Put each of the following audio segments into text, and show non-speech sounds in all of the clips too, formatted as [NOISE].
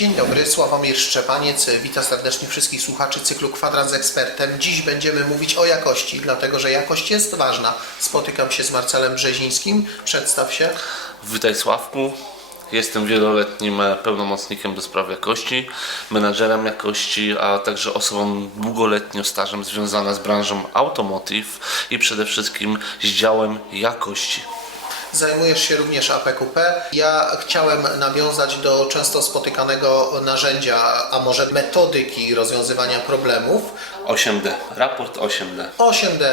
Dzień dobry, Sławomir Szczepaniec. Witam serdecznie wszystkich słuchaczy cyklu Kwadrat z Ekspertem. Dziś będziemy mówić o jakości, dlatego że jakość jest ważna. Spotykam się z Marcelem Brzezińskim. Przedstaw się. Witaj Sławku. Jestem wieloletnim e, pełnomocnikiem do spraw jakości, menadżerem jakości, a także osobą długoletnio stażem związana z branżą automotive i przede wszystkim z działem jakości. Zajmujesz się również APQP. Ja chciałem nawiązać do często spotykanego narzędzia, a może metodyki rozwiązywania problemów. 8D, raport 8D. 8D.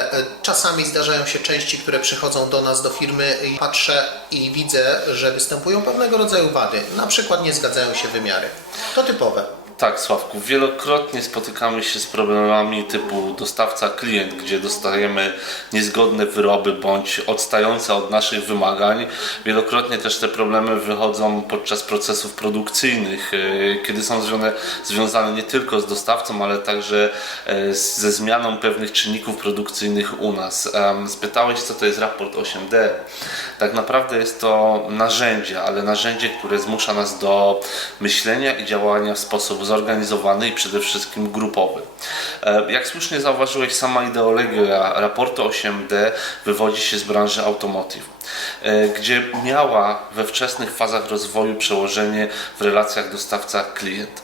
Czasami zdarzają się części, które przychodzą do nas do firmy i patrzę i widzę, że występują pewnego rodzaju wady. Na przykład nie zgadzają się wymiary. To typowe. Tak, Sławku, wielokrotnie spotykamy się z problemami typu dostawca-klient, gdzie dostajemy niezgodne wyroby bądź odstające od naszych wymagań. Wielokrotnie też te problemy wychodzą podczas procesów produkcyjnych, e, kiedy są związane, nie tylko z dostawcą, ale także e, ze zmianą pewnych czynników produkcyjnych u nas. Spytałeś, co to jest raport 8D. Tak naprawdę jest to narzędzie, ale narzędzie, które zmusza nas do myślenia i działania w sposób zorganizowany i przede wszystkim grupowy. E, Jak słusznie zauważyłeś, sama ideologia raportu 8D wywodzi się z branży automotive, e, gdzie miała we wczesnych fazach rozwoju przełożenie w relacjach dostawca-klient.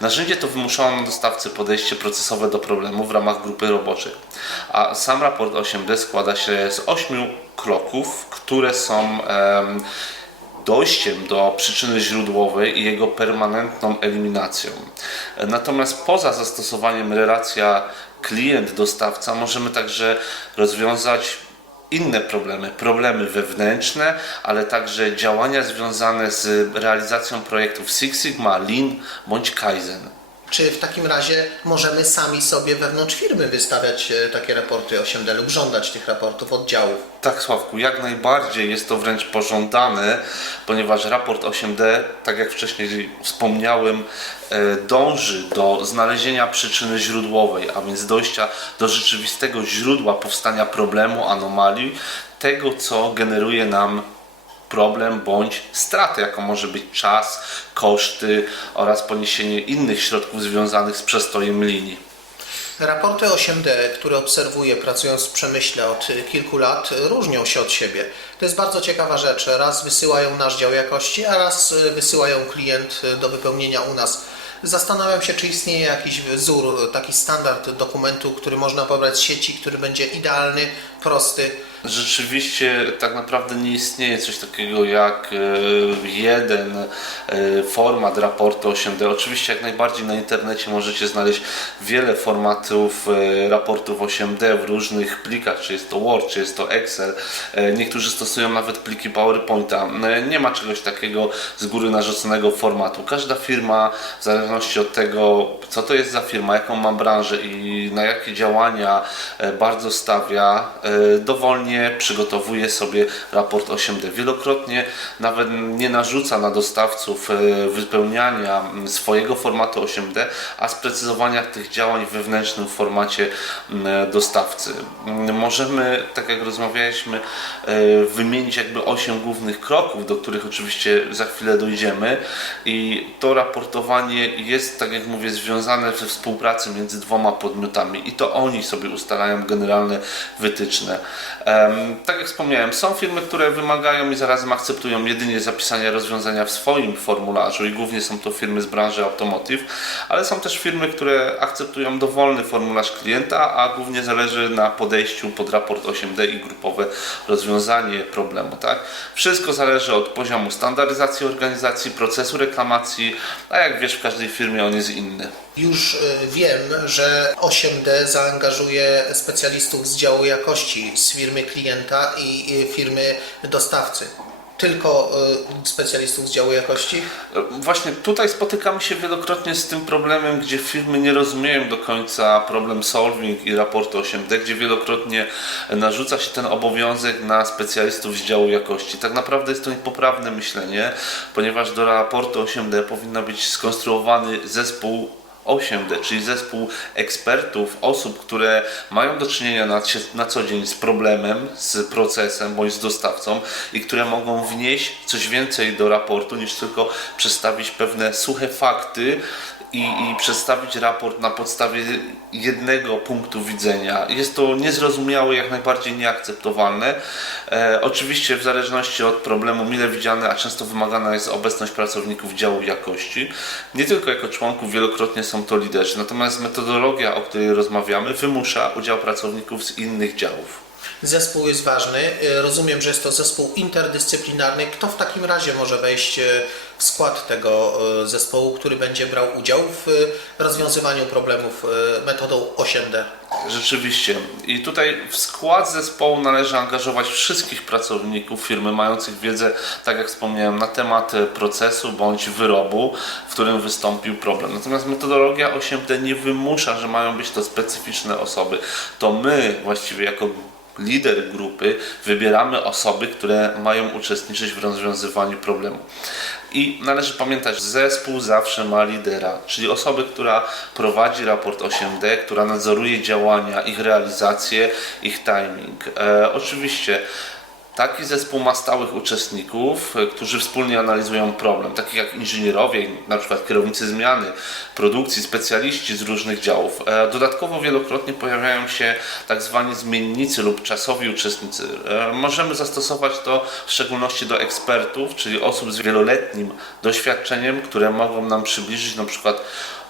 Narzędzie to wymuszało na dostawcy podejście procesowe do problemu w ramach grupy roboczej, a sam raport 8D składa się z ośmiu kroków, które są em, dojściem do przyczyny źródłowej i jego permanentną eliminacją. Natomiast poza zastosowaniem relacja klient-dostawca możemy także rozwiązać inne problemy, problemy wewnętrzne, ale także działania związane z realizacją projektów Six Sigma, Lean bądź Kaizen. Czy w takim razie możemy sami sobie wewnątrz firmy wystawiać e, takie raporty 8D lub żądać tych raportów oddziałów? Tak, Sławku, jak najbardziej jest to wręcz pożądane, ponieważ raport 8D, tak jak wcześniej wspomniałem, e, dąży do znalezienia przyczyny źródłowej, a więc dojścia do rzeczywistego źródła powstania problemu, anomalii, tego co generuje nam problem bądź stratę, jaką może być czas, koszty oraz poniesienie innych środków związanych z przestojem linii. Raporty 8D, które obserwuję pracując w przemyśle od kilku lat, różnią się od siebie. To jest bardzo ciekawa rzecz. Raz wysyłają nasz dział jakości, a raz y, wysyłają klient y, do wypełnienia u nas. Zastanawiam się, czy istnieje jakiś wzór, taki standard dokumentu, który można pobrać z sieci, który będzie idealny, prosty. Rzeczywiście tak naprawdę nie istnieje coś takiego jak e, jeden e, format raportu 8D. Oczywiście jak najbardziej na internecie możecie znaleźć wiele formatów e, raportów 8D w różnych plikach, czy jest to Word, czy jest to Excel. Niektórzy stosują nawet pliki PowerPointa. Nie ma czegoś takiego z góry narzuconego formatu. Każda firma w zależności od tego co to jest za firma, jaką ma branżę i na jakie działania bardzo stawia, dowolnie przygotowuje sobie raport 8D. Wielokrotnie nawet nie narzuca na dostawców e, wypełniania m, swojego formatu 8D, a sprecyzowania tych działań w wewnętrznym formacie m, dostawcy. M, Możemy, tak jak rozmawialiśmy, e, wymienić jakby 8 głównych kroków, do których oczywiście za chwilę dojdziemy i to raportowanie jest, tak jak mówię, związane ze współpracy między dwoma podmiotami i to oni sobie ustalają generalne wytyczne. Tak jak wspomniałem, są firmy, które wymagają i zarazem akceptują jedynie zapisania rozwiązania w swoim formularzu i głównie są to firmy z branży automotive, ale są też firmy, które akceptują dowolny formularz klienta, a głównie zależy na podejściu pod raport 8D i grupowe rozwiązanie problemu. Tak? Wszystko zależy od poziomu standaryzacji organizacji, procesu reklamacji, a jak wiesz, w każdej firmie on jest inny. Już y, wiem, że 8D zaangażuje specjalistów z działu jakości z firmy klienta i firmy dostawcy. Tylko y, specjalistów z działu jakości? Właśnie tutaj spotykamy się wielokrotnie z tym problemem, gdzie firmy nie rozumieją do końca problem solving i raportu 8D, gdzie wielokrotnie narzuca się ten obowiązek na specjalistów z działu jakości. Tak naprawdę jest to niepoprawne myślenie, ponieważ do raportu 8D powinno być skonstruowany zespół 8D, czyli zespół ekspertów, osób, które mają do czynienia na, na co dzień z problemem, z procesem bądź z dostawcą i które mogą wnieść coś więcej do raportu niż tylko przedstawić pewne suche fakty i, i przedstawić raport na podstawie jednego punktu widzenia. Jest to niezrozumiałe, jak najbardziej nieakceptowalne. E, oczywiście w zależności od problemu mile widziane, a często wymagana jest obecność pracowników działu jakości. Nie tylko jako członków, wielokrotnie są to liderzy. Natomiast metodologia, o której rozmawiamy, wymusza udział pracowników z innych działów. Zespół jest ważny. E, Rozumiem, że jest to zespół interdyscyplinarny. Kto w takim razie może wejść e, w skład tego e, zespołu, który będzie brał udział w rozwiązywaniu problemów metodą 8D? Rzeczywiście. I tutaj w skład zespołu należy angażować wszystkich pracowników firmy mających wiedzę, tak jak wspomniałem, na temat procesu bądź wyrobu, w którym wystąpił problem. Natomiast metodologia 8D nie wymusza, że mają być to specyficzne osoby. To my właściwie jako lider grupy wybieramy osoby, które mają uczestniczyć w rozwiązywaniu problemu. I należy pamiętać, zespół zawsze ma lidera, czyli osobę, która prowadzi raport 8D, która nadzoruje działania, ich realizację, ich timing. E, oczywiście Taki zespół ma stałych uczestników, e, którzy wspólnie analizują problem, takich jak inżynierowie, na przykład kierownicy zmiany, produkcji, specjaliści z różnych działów. E, Dodatkowo wielokrotnie pojawiają się tak zwani zmiennicy lub czasowi uczestnicy. E, Możemy zastosować to w szczególności do ekspertów, czyli osób z wieloletnim doświadczeniem, które mogą nam przybliżyć na przykład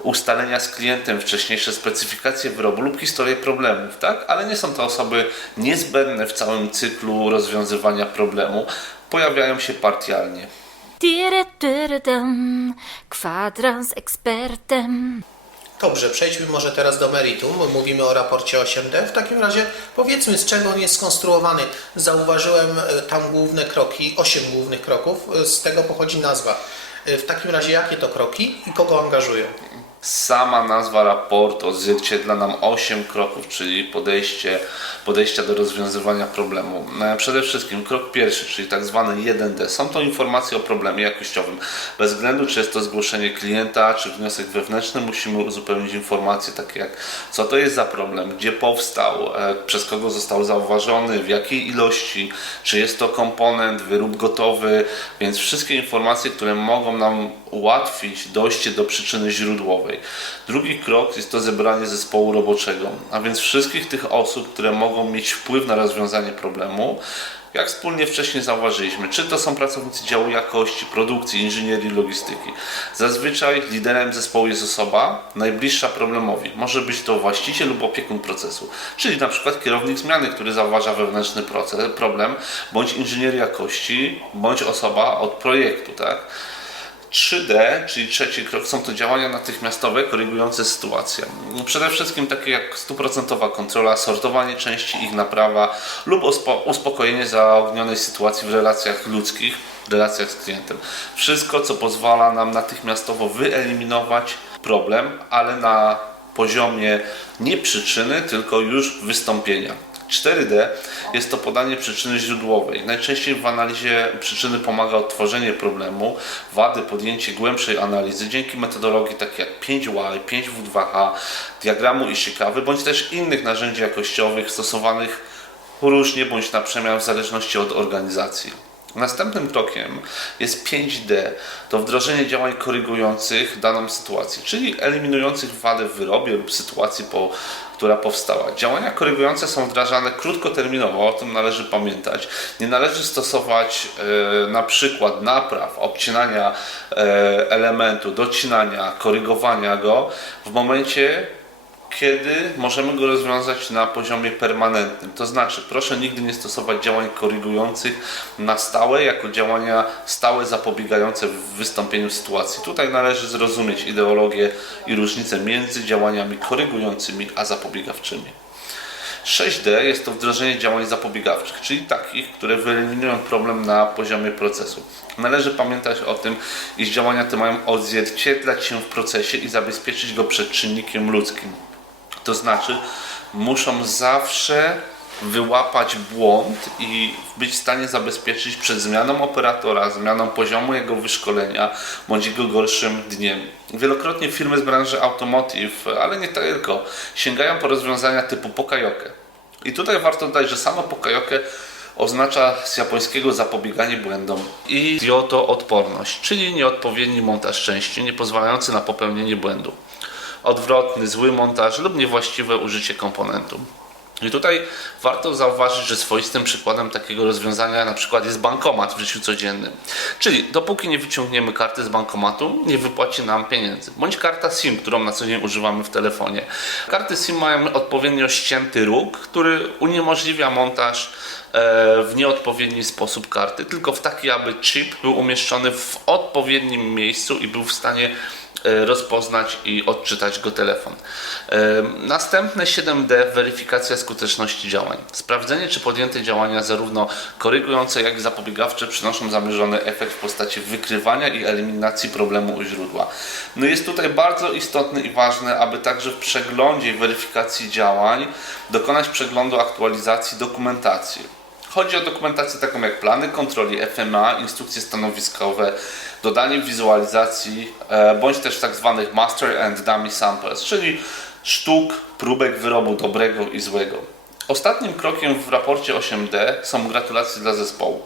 ustalenia z klientem, wcześniejsze specyfikacje wyrobu lub historię problemów, tak? Ale nie są to osoby niezbędne w całym cyklu rozwiązywania problemu. Pojawiają się partialnie. Kwadrans ekspertem. Dobrze, przejdźmy może teraz do meritum. Mówimy o raporcie 8D. W takim razie powiedzmy, z czego on jest skonstruowany. Zauważyłem e, tam główne kroki, 8 głównych kroków. E, Z tego pochodzi nazwa. E, W takim razie jakie to kroki i kogo angażują? Sama nazwa raportu odzwierciedla nam 8 kroków, czyli podejście, podejścia do rozwiązywania problemu. E, Przede wszystkim krok pierwszy, czyli tak zwany 1D. Są to informacje o problemie jakościowym. Bez względu, czy jest to zgłoszenie klienta, czy wniosek wewnętrzny, musimy uzupełnić informacje takie jak co to jest za problem, gdzie powstał, e, przez kogo został zauważony, w jakiej ilości, czy jest to komponent, wyrób gotowy, więc wszystkie informacje, które mogą nam ułatwić dojście do przyczyny źródłowej. Drugi krok jest to zebranie zespołu roboczego, a więc wszystkich tych osób, które mogą mieć wpływ na rozwiązanie problemu. Jak wspólnie wcześniej zauważyliśmy, czy to są pracownicy działu jakości, produkcji, inżynierii, logistyki. Zazwyczaj liderem zespołu jest osoba najbliższa problemowi. Może być to właściciel lub opiekun procesu, czyli na przykład kierownik zmiany, który zauważa wewnętrzny proces, problem, bądź inżynier jakości, bądź osoba od projektu, tak? 3D, czyli trzeci krok, są to działania natychmiastowe korygujące sytuację. Przede wszystkim takie jak stuprocentowa kontrola, sortowanie części, ich naprawa lub uspo- uspokojenie zaognionej sytuacji w relacjach ludzkich, relacjach z klientem. Wszystko, co pozwala nam natychmiastowo wyeliminować problem, ale na poziomie nie przyczyny, tylko już wystąpienia. 4D jest to podanie przyczyny źródłowej. Najczęściej w analizie przyczyny pomaga odtworzenie problemu, wady, podjęcie głębszej analizy dzięki metodologii takich jak 5Y, 5W2H, diagramu Ishikawy, bądź też innych narzędzi jakościowych stosowanych różnie bądź na przemian w zależności od organizacji. Następnym krokiem jest 5D, to wdrożenie działań korygujących daną sytuację, czyli eliminujących wadę w wyrobie lub sytuacji, po, która powstała. Działania korygujące są wdrażane krótkoterminowo, o tym należy pamiętać. Nie należy stosować e, na przykład napraw, obcinania e, elementu, docinania, korygowania go w momencie, kiedy możemy go rozwiązać na poziomie permanentnym. To znaczy, proszę nigdy nie stosować działań korygujących na stałe, jako działania stałe zapobiegające wystąpieniu sytuacji. Tutaj należy zrozumieć ideologię i różnicę między działaniami korygującymi a zapobiegawczymi. 6D jest to wdrożenie działań zapobiegawczych, czyli takich, które wyeliminują problem na poziomie procesu. Należy pamiętać o tym, iż działania te mają odzwierciedlać się w procesie i zabezpieczyć go przed czynnikiem ludzkim. To znaczy, muszą zawsze wyłapać błąd i być w stanie zabezpieczyć przed zmianą operatora, zmianą poziomu jego wyszkolenia bądź jego gorszym dniem. Wielokrotnie firmy z branży automotive, ale nie tylko, sięgają po rozwiązania typu Pokajoke. I tutaj warto dodać, że samo Pokajoke oznacza z japońskiego zapobieganie błędom i Yoto odporność, czyli nieodpowiedni montaż części, nie pozwalający na popełnienie błędu. Odwrotny, zły montaż lub niewłaściwe użycie komponentu. I tutaj warto zauważyć, że swoistym przykładem takiego rozwiązania na przykład jest bankomat w życiu codziennym. Czyli dopóki nie wyciągniemy karty z bankomatu, nie wypłaci nam pieniędzy. Bądź karta SIM, którą na co dzień używamy w telefonie. Karty SIM mają odpowiednio ścięty róg, który uniemożliwia montaż e, w nieodpowiedni sposób karty, tylko w taki, aby chip był umieszczony w odpowiednim miejscu i był w stanie rozpoznać i odczytać go telefon. E, Następne 7D weryfikacja skuteczności działań. Sprawdzenie, czy podjęte działania zarówno korygujące, jak i zapobiegawcze przynoszą zamierzony efekt w postaci wykrywania i eliminacji problemu u źródła. No jest tutaj bardzo istotne i ważne, aby także w przeglądzie i weryfikacji działań dokonać przeglądu aktualizacji dokumentacji. Chodzi o dokumentację taką jak plany kontroli FMA, instrukcje stanowiskowe, dodanie wizualizacji, e, bądź też tak zwanych master and dummy samples, czyli sztuk, próbek wyrobu dobrego i złego. Ostatnim krokiem w raporcie 8D są gratulacje dla zespołu.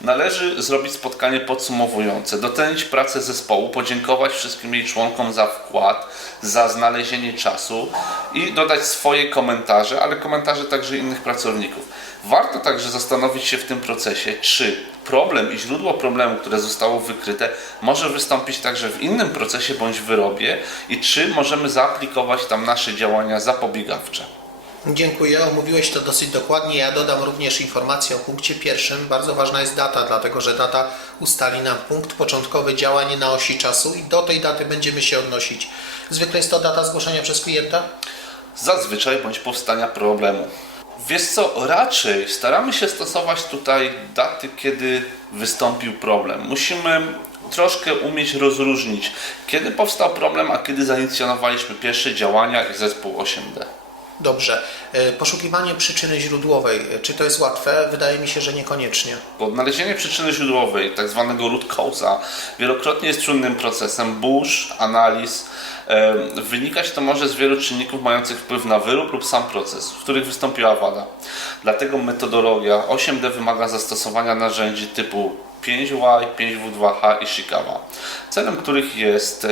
Należy zrobić spotkanie podsumowujące, docenić pracę zespołu, podziękować wszystkim jej członkom za wkład, za znalezienie czasu i dodać swoje komentarze, ale komentarze także innych pracowników. Warto także zastanowić się w tym procesie, czy problem i źródło problemu, które zostało wykryte, może wystąpić także w innym procesie bądź wyrobie i czy możemy zaaplikować tam nasze działania zapobiegawcze. Dziękuję, omówiłeś to dosyć dokładnie. Ja dodam również informację o punkcie pierwszym. Bardzo ważna jest data, dlatego że data ustali nam punkt początkowy działanie na osi czasu i do tej daty będziemy się odnosić. Zwykle jest to data zgłoszenia przez klienta? zazwyczaj bądź powstania problemu. Wiesz co, raczej staramy się stosować tutaj daty, kiedy wystąpił problem. Musimy troszkę umieć rozróżnić, kiedy powstał problem, a kiedy zainicjowaliśmy pierwsze działania i zespół 8D. Dobrze. E, Poszukiwanie przyczyny źródłowej. E, Czy to jest łatwe? Wydaje mi się, że niekoniecznie. Odnalezienie przyczyny źródłowej, tak zwanego root cause'a, wielokrotnie jest trudnym procesem burz, analiz. E, Wynikać to może z wielu czynników mających wpływ na wyrób lub sam proces, w których wystąpiła wada. Dlatego metodologia 8D wymaga zastosowania narzędzi typu 5Y, 5W2H i Shikawa, celem których jest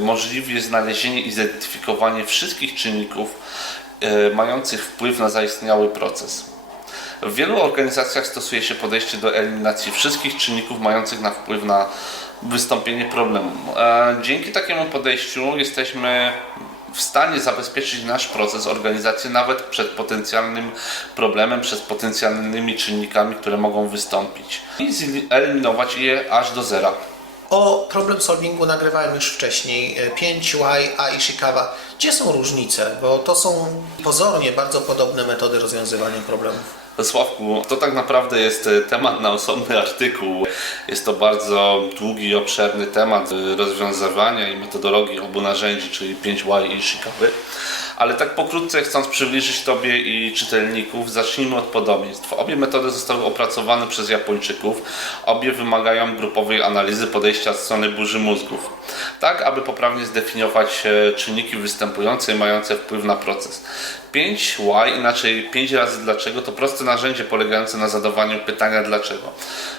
możliwie znalezienie i zidentyfikowanie wszystkich czynników mających wpływ na zaistniały proces. W wielu organizacjach stosuje się podejście do eliminacji wszystkich czynników mających na wpływ na wystąpienie problemu. E, Dzięki takiemu podejściu jesteśmy w stanie zabezpieczyć nasz proces, organizację nawet przed potencjalnym problemem, przed potencjalnymi czynnikami, które mogą wystąpić i eliminować je aż do zera. O problem solvingu nagrywałem już wcześniej. E, 5Y, A i Shikawa. Gdzie są różnice? Bo to są pozornie bardzo podobne metody rozwiązywania problemów. Sławku, to tak naprawdę jest e, temat na osobny [LAUGHS] artykuł. Jest to bardzo długi obszerny temat e, rozwiązywania i metodologii obu narzędzi, czyli 5Y i Shikawy. Ale tak pokrótce chcąc przybliżyć Tobie i czytelników, zacznijmy od podobieństw. Obie metody zostały opracowane przez Japończyków. Obie wymagają grupowej analizy podejścia od strony burzy mózgów. Tak, aby poprawnie zdefiniować e, czynniki występujące i mające wpływ na proces. 5Y, inaczej 5 razy dlaczego, to proste narzędzie polegające na zadawaniu pytania dlaczego.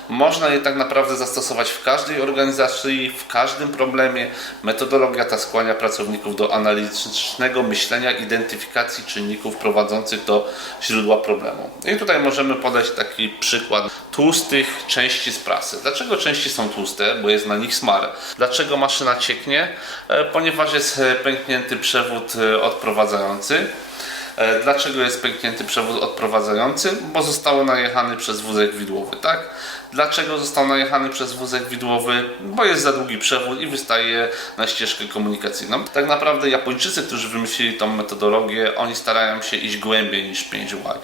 Można je tak naprawdę zastosować w każdej organizacji, w każdym problemie. Metodologia ta skłania pracowników do analitycznego myślenia, identyfikacji czynników prowadzących do źródła problemu. I tutaj możemy podać taki przykład tłustych części z prasy. Dlaczego części są tłuste? Bo jest na nich smar. Dlaczego maszyna cieknie? E, Ponieważ jest pęknięty przewód e, odprowadzający. E, Dlaczego jest pęknięty przewód odprowadzający? Bo został najechany przez wózek widłowy, tak? Dlaczego został najechany przez wózek widłowy? Bo jest za długi przewód i wystaje na ścieżkę komunikacyjną. Tak naprawdę Japończycy, którzy wymyślili tą metodologię, oni starają się iść głębiej niż 5Y.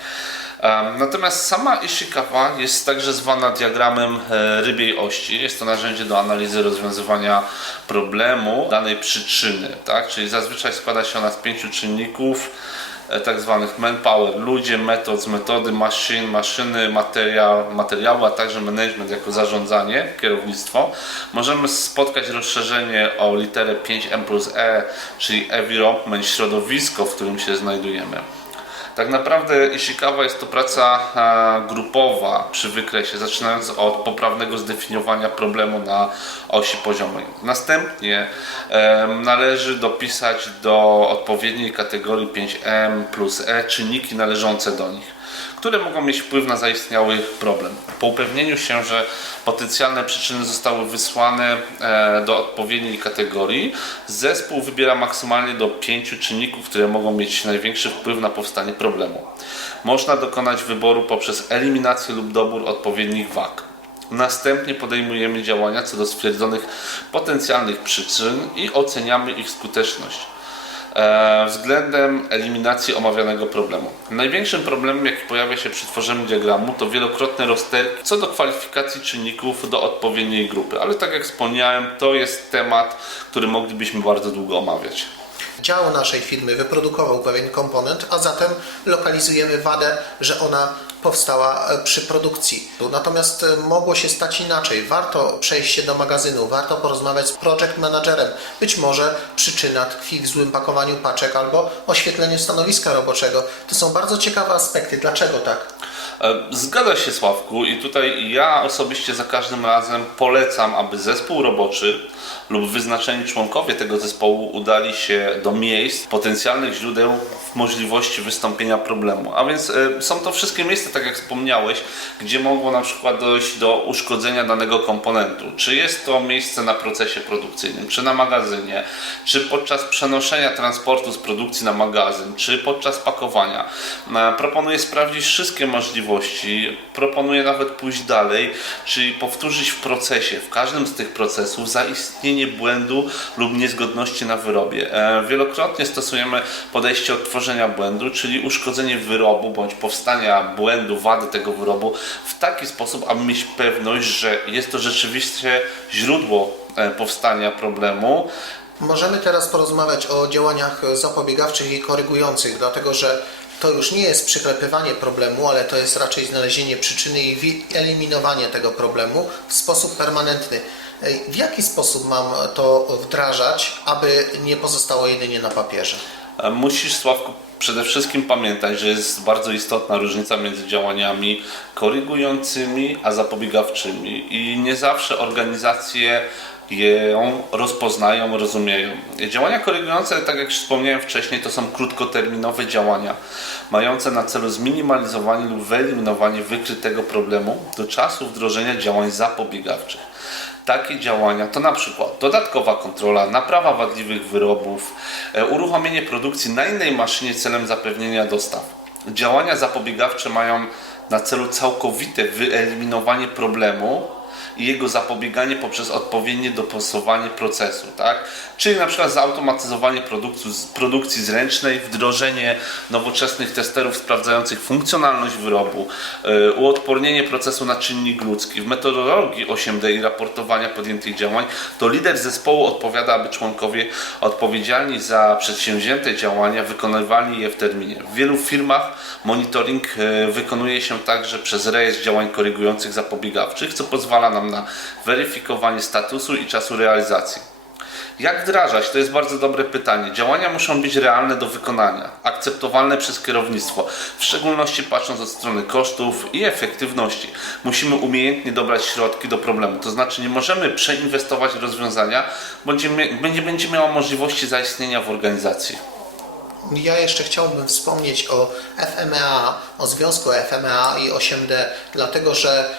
Em, Natomiast sama Ishikawa jest także zwana diagramem e, rybiej ości. Jest to narzędzie do analizy rozwiązywania problemu danej przyczyny, tak? Czyli zazwyczaj składa się ona z pięciu czynników. E, tak zwanych manpower, ludzie, metod, metody, maszyn, maszyny, materiał, materiały, a także management jako zarządzanie, kierownictwo, możemy spotkać rozszerzenie o literę 5M plus E, czyli environment, środowisko, w którym się znajdujemy. Tak naprawdę Ishikawa jest to praca e, grupowa przy wykresie, zaczynając od poprawnego zdefiniowania problemu na osi poziomej. Następnie e, należy dopisać do odpowiedniej kategorii 5M plus E czynniki należące do nich które mogą mieć wpływ na zaistniały problem. Po upewnieniu się, że potencjalne przyczyny zostały wysłane e, do odpowiedniej kategorii, zespół wybiera maksymalnie do pięciu czynników, które mogą mieć największy wpływ na powstanie problemu. Można dokonać wyboru poprzez eliminację lub dobór odpowiednich wag. Następnie podejmujemy działania co do stwierdzonych potencjalnych przyczyn i oceniamy ich skuteczność względem eliminacji omawianego problemu. Największym problemem, jaki pojawia się przy tworzeniu diagramu, to wielokrotne rozterki co do kwalifikacji czynników do odpowiedniej grupy. Ale tak jak wspomniałem, to jest temat, który moglibyśmy bardzo długo omawiać. Dział naszej firmy wyprodukował pewien komponent, a zatem lokalizujemy wadę, że ona powstała e, przy produkcji. Natomiast e, mogło się stać inaczej. Warto przejść się do magazynu, warto porozmawiać z project managerem. Być może przyczyna tkwi w złym pakowaniu paczek albo oświetleniu stanowiska roboczego. To są bardzo ciekawe aspekty. Dlaczego tak? E, Zgadza się Sławku i tutaj ja osobiście za każdym razem polecam, aby zespół roboczy lub wyznaczeni członkowie tego zespołu udali się do miejsc potencjalnych źródeł możliwości wystąpienia problemu. A więc e, są to wszystkie miejsca, tak jak wspomniałeś, gdzie mogło na przykład dojść do uszkodzenia danego komponentu. Czy jest to miejsce na procesie produkcyjnym, czy na magazynie, czy podczas przenoszenia transportu z produkcji na magazyn, czy podczas pakowania. E, Proponuję sprawdzić wszystkie możliwości, proponuję nawet pójść dalej, czyli powtórzyć w procesie, w każdym z tych procesów zaistnienie błędu lub niezgodności na wyrobie. E, Wielokrotnie stosujemy podejście odtworzenia błędu, czyli uszkodzenie wyrobu bądź powstania błędu, wady tego wyrobu w taki sposób, aby mieć pewność, że jest to rzeczywiście źródło e, powstania problemu, Możemy teraz porozmawiać o działaniach zapobiegawczych i korygujących, dlatego że to już nie jest przyklepywanie problemu, ale to jest raczej znalezienie przyczyny i eliminowanie tego problemu w sposób permanentny. W jaki sposób mam to wdrażać, aby nie pozostało jedynie na papierze? Musisz, Sławku, przede wszystkim pamiętać, że jest bardzo istotna różnica między działaniami korygującymi a zapobiegawczymi i nie zawsze organizacje ją rozpoznają, rozumieją. Działania korygujące, tak jak wspomniałem wcześniej, to są krótkoterminowe działania mające na celu zminimalizowanie lub wyeliminowanie wykrytego problemu do czasu wdrożenia działań zapobiegawczych. Takie działania to na przykład dodatkowa kontrola, naprawa wadliwych wyrobów, e, uruchomienie produkcji na innej maszynie celem zapewnienia dostaw. Działania zapobiegawcze mają na celu całkowite wyeliminowanie problemu i jego zapobieganie poprzez odpowiednie dopasowanie procesu, tak? Czyli na przykład zautomatyzowanie produkcji, zręcznej, wdrożenie nowoczesnych testerów sprawdzających funkcjonalność wyrobu, yy, uodpornienie procesu na czynnik ludzki. W metodologii 8D i raportowania podjętych działań to lider zespołu odpowiada, aby członkowie odpowiedzialni za przedsięwzięte działania wykonywali je w terminie. W wielu firmach monitoring e, wykonuje się także przez rejestr działań korygujących zapobiegawczych, co pozwala nam na weryfikowanie statusu i czasu realizacji. Jak wdrażać? To jest bardzo dobre pytanie. Działania muszą być realne do wykonania, akceptowalne przez kierownictwo, w szczególności patrząc od strony kosztów i efektywności. Musimy umiejętnie dobrać środki do problemu, to znaczy nie możemy przeinwestować rozwiązania, bądź nie- będzie miała możliwości zaistnienia w organizacji. Ja jeszcze chciałbym wspomnieć o FMEA, o związku FMEA i 8D, dlatego że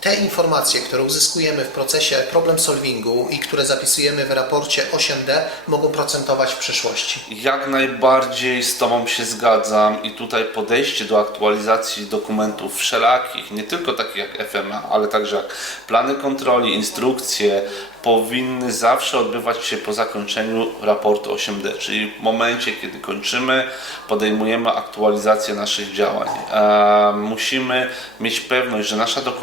te informacje, które uzyskujemy w procesie problem solvingu i które zapisujemy w raporcie 8D, mogą procentować w przyszłości. Jak najbardziej z Tobą się zgadzam i tutaj podejście do aktualizacji dokumentów wszelakich, nie tylko takich jak FMA, ale także jak plany kontroli, instrukcje, powinny zawsze odbywać się po zakończeniu raportu 8D, czyli w momencie, kiedy kończymy, podejmujemy aktualizację naszych działań. E, musimy mieć pewność, że nasza dokumentacja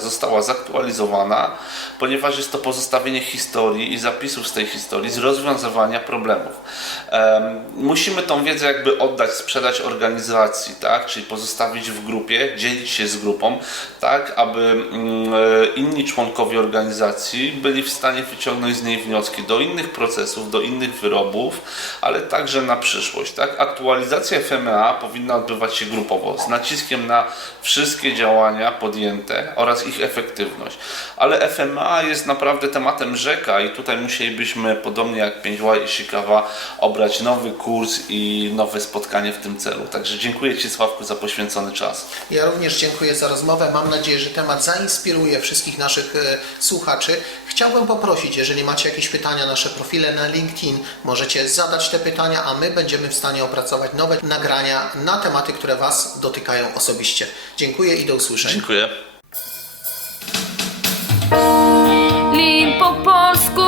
została zaktualizowana, ponieważ jest to pozostawienie historii i zapisów z tej historii, z rozwiązywania problemów. Em, musimy tą wiedzę jakby oddać, sprzedać organizacji, tak? czyli pozostawić w grupie, dzielić się z grupą, tak aby e, inni członkowie organizacji byli w stanie wyciągnąć z niej wnioski do innych procesów, do innych wyrobów, ale także na przyszłość. Tak? Aktualizacja FMA powinna odbywać się grupowo, z naciskiem na wszystkie działania podjęte oraz ich efektywność. Ale FMA jest naprawdę tematem rzeka i tutaj musielibyśmy, podobnie jak 5Y i Sikawa, obrać nowy kurs i nowe spotkanie w tym celu. Także dziękuję Ci Sławku za poświęcony czas. Ja również dziękuję za rozmowę. Mam nadzieję, że temat zainspiruje wszystkich naszych e, słuchaczy. Chciałbym poprosić, jeżeli macie jakieś pytania, nasze profile na LinkedIn, możecie zadać te pytania, a my będziemy w stanie opracować nowe nagrania na tematy, które Was dotykają osobiście. Dziękuję i do usłyszenia. Dziękuję. Berlin po polsku